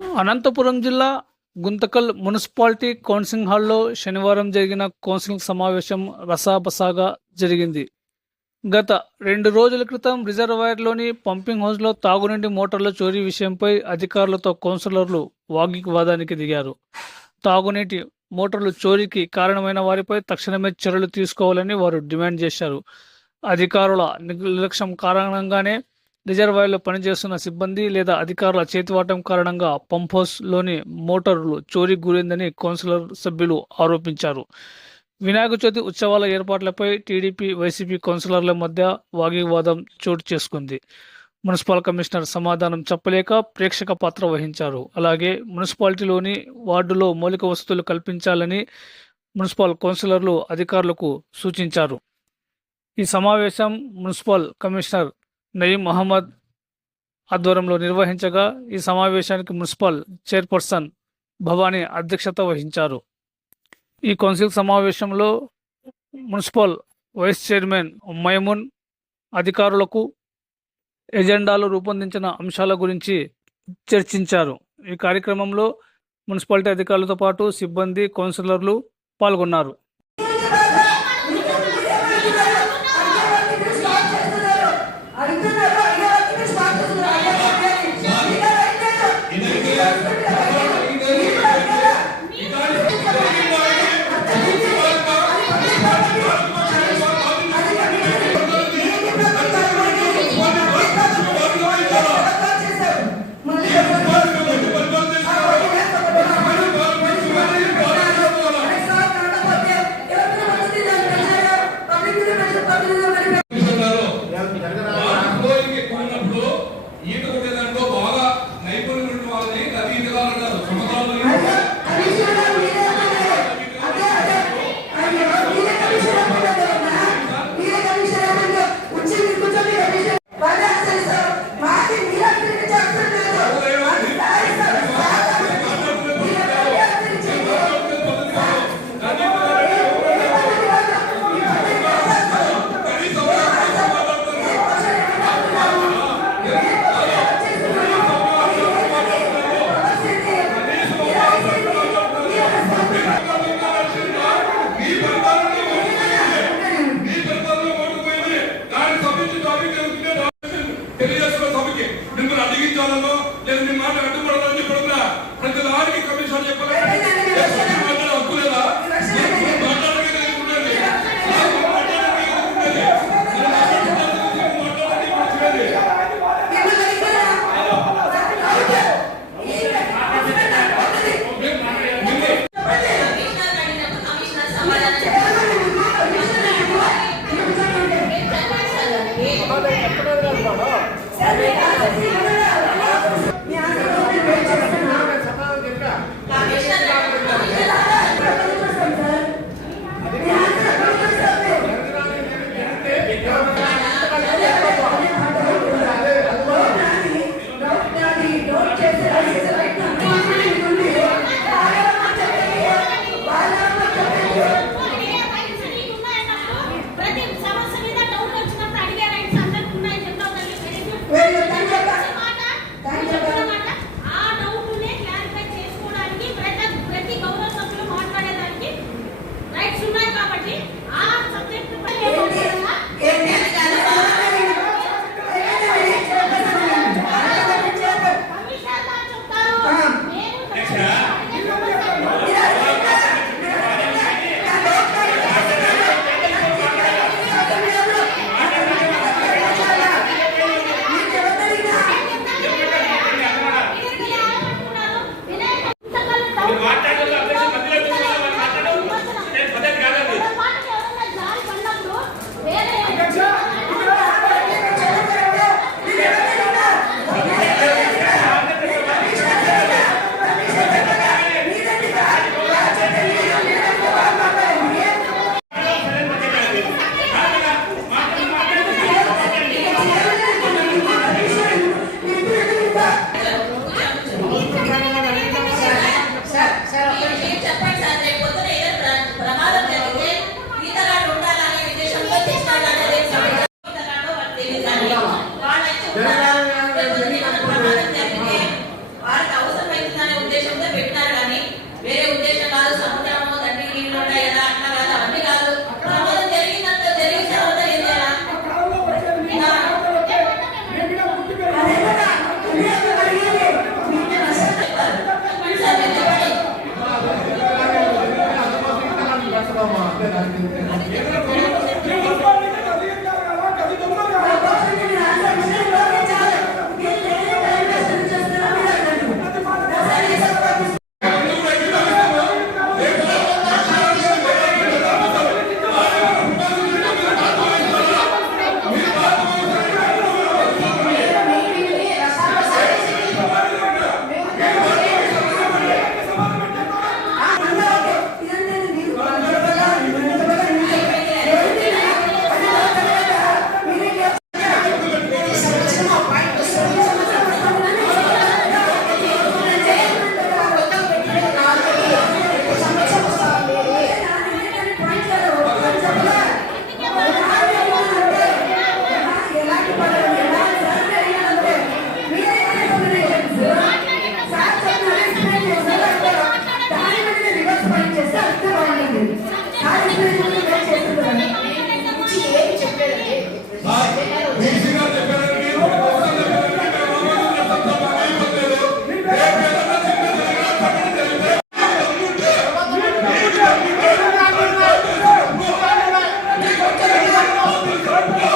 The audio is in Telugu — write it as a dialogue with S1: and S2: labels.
S1: అనంతపురం జిల్లా గుంతకల్ మున్సిపాలిటీ కౌన్సిలింగ్ హాల్లో శనివారం జరిగిన కౌన్సిలింగ్ సమావేశం రసాబసాగా జరిగింది. గత రెండు రోజుల క్రితం రిజర్వాయర్లోని పంపింగ్ హౌస్లో తాగునీటి మోటార్ల చోరీ విషయంపై అధికారులతో కౌన్సిలర్లు వాగ్వివాదానికి దిగారు. తాగునీటి మోటార్లు చోరీకి కారణమైన వారిపై తక్షణమే చర్యలు తీసుకోవాలని వారు డిమాండ్ చేశారు. అధికారుల నిర్లక్ష్యం కారణంగానే రిజర్వాయర్లో పనిచేస్తున్న సిబ్బంది లేదా అధికారుల చేతివాటం కారణంగా పంప్హౌస్లోని మోటార్లు చోరీకి గురైందని కౌన్సిలర్ సభ్యులు ఆరోపించారు. వినాయక చవితి ఉత్సవాల ఏర్పాట్లపై టీడీపీ వైసీపీ కౌన్సిలర్ల మధ్య వాగ్వివాదం చోటు చేసుకుంది. మున్సిపల్ కమిషనర్ సమాధానం చెప్పలేక ప్రేక్షక పాత్ర వహించారు. అలాగే మున్సిపాలిటీలోని వార్డులో మౌలిక వసతులు కల్పించాలని మున్సిపల్ కౌన్సిలర్లు అధికారులకు సూచించారు. ఈ సమావేశం మున్సిపల్ కమిషనర్ నయీం మహమ్మద్ ఆధ్వర్యంలో నిర్వహించగా ఈ సమావేశానికి మున్సిపల్ చైర్పర్సన్ భవానీ అధ్యక్షత వహించారు. ఈ కౌన్సిల్ సమావేశంలో మున్సిపల్ వైస్ చైర్మన్ మైమున్ అధికారులకు ఎజెండాలు రూపొందించిన అంశాల గురించి చర్చించారు. ఈ కార్యక్రమంలో మున్సిపాలిటీ అధికారులతో పాటు సిబ్బంది కౌన్సిలర్లు పాల్గొన్నారు. ప్రతి దానికి కమిషన్ చెప్పలేదు హక్కు Thank you. Gott,